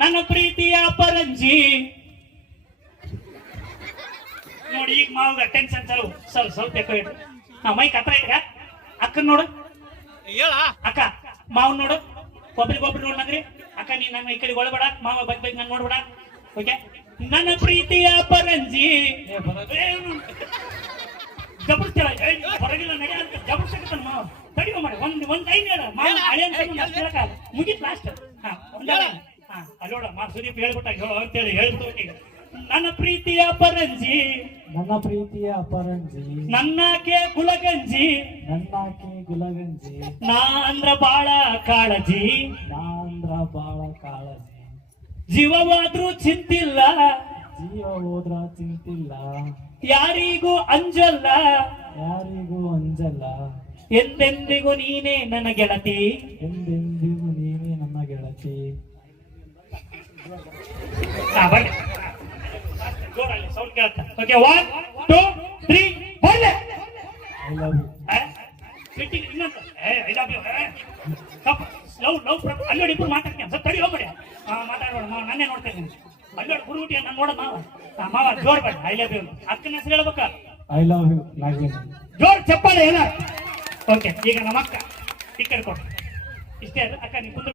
ನನ್ನ ಪ್ರೀತಿಯ ಪರಂಜಿ. ನೋಡಿ ಈಗ ಮಾವಾಗ ಟೆನ್ಷನ್ ಸ್ವಲ್ಪ ಯಾಕೋ ಇಟ್ಟು ಮೈಕ್ ಹತ್ರ ಇಟ್ಕ. ಅಕ್ಕನ್ ನೋಡು, ಅಕ್ಕ ಮಾವನ್ ನೋಡು, ಒಬ್ರಿಗೊಬ್ರು ನೋಡ್ ನಗ್ರಿ. ಅಕ್ಕ ನೀನ್ ನನ್ನ ಈ ಕಡೆ ಒಳಬೇಡ, ಮಾವ ಬಗ್ ನಾನು ನೋಡ್ಬೇಡ. ಓಕೆ. ನನ್ನ ಪ್ರೀತಿಯ ಪರಂಜಿ ಜಬರ್ಸ್ತಾಳ ಹೊರಗಿಲ್ಲ ನಡೆ ಅಂತ ಜಬರ್ಸಕತ್ತ ಮಾವ. ತಡಿಯೋ ಮಾಡಿ ಒಂದ್ ಐದು ಹೇಳ ಮಾವ ಹಳೆ ಅಂತ ಮುಗಿತ್ ಲಾಸ್ಟ್. ಅಲ್ಲೋಡ ಮಾ ಸುದೀಪ್ ಹೇಳ್ಬಿಟ್ಟಾಗ ಹೇಳೋ ಅಂತೇಳಿ ಹೇಳ್ತು. ನನ್ನ ಪ್ರೀತಿಯ ಪರಂಜಿ, ನನ್ನ ಪ್ರೀತಿಯ ಅಪರಂಜಿ, ನನ್ನಾಕೆ ಗುಲಗಂಜಿ, ನನ್ನಾಕೆ ಗುಲಗಂಜಿ, ನಾ ಅಂದ್ರ ಬಾಳ ಕಾಳಜಿ, ನಾಂದ್ರ ಬಾಳ ಕಾಳಜಿ, ಜೀವವಾದ್ರೂ ಚಿಂತಿಲ್ಲ, ಜೀವ ಹೋದ್ರ ಚಿಂತಿಲ್ಲ, ಯಾರಿಗೂ ಅಂಜಲ್ಲ, ಯಾರಿಗೂ ಅಂಜಲ್ಲ, ಎಂದೆಂದಿಗೂ ನೀನೇ ನನ್ನ ಗೆಳತಿ, ಎಂದೆಂದಿಗೂ ನೀವೇ ನನ್ನ ಗೆಳತಿ. ಸೌಂಡ್ ಕೇಳ್ತಾ. ಓಕೆ 1 2 3 ಬರ್ಲೆ. I love you. ಫಿಟ್ಟಿಂಗ್ ಇನ್ನೊಂದು ಐ ಲವ್ ಯು. ಲವ್ ಅಲ್ಲೋಡಿ ಇಬ್ಬರು ಮಾತಾಡ್ತೀನಿ ಸ್ವಲ್ಪ ತಡಿ ಹೋಗ್ಬೇಡಿ. ಮಾತಾಡೋಣ ಮಾವ, ನನ್ನೇ ನೋಡ್ತೇನೆ. ಅಲ್ಲೋಡಿ ಗುರುಗುಟಿ ನಾನು ನೋಡ ಮಾವ ಜೋರ್ ಬೇಡ. ಐ ಲವ್ ಯು ಅಕ್ಕನ ಹೆಸರು ಹೇಳ್ಬೇಕ. I love you Nagesh. ಜೋರ್ ಚಪ್ಪಾಳೆ ಏನ. ಓಕೆ ಈಗ ನಮ್ಮ ಅಕ್ಕ ಟಿಕೆಟ್ ಕೊಟ್ಟು ಇಷ್ಟೇ ಅಕ್ಕ ನೀವು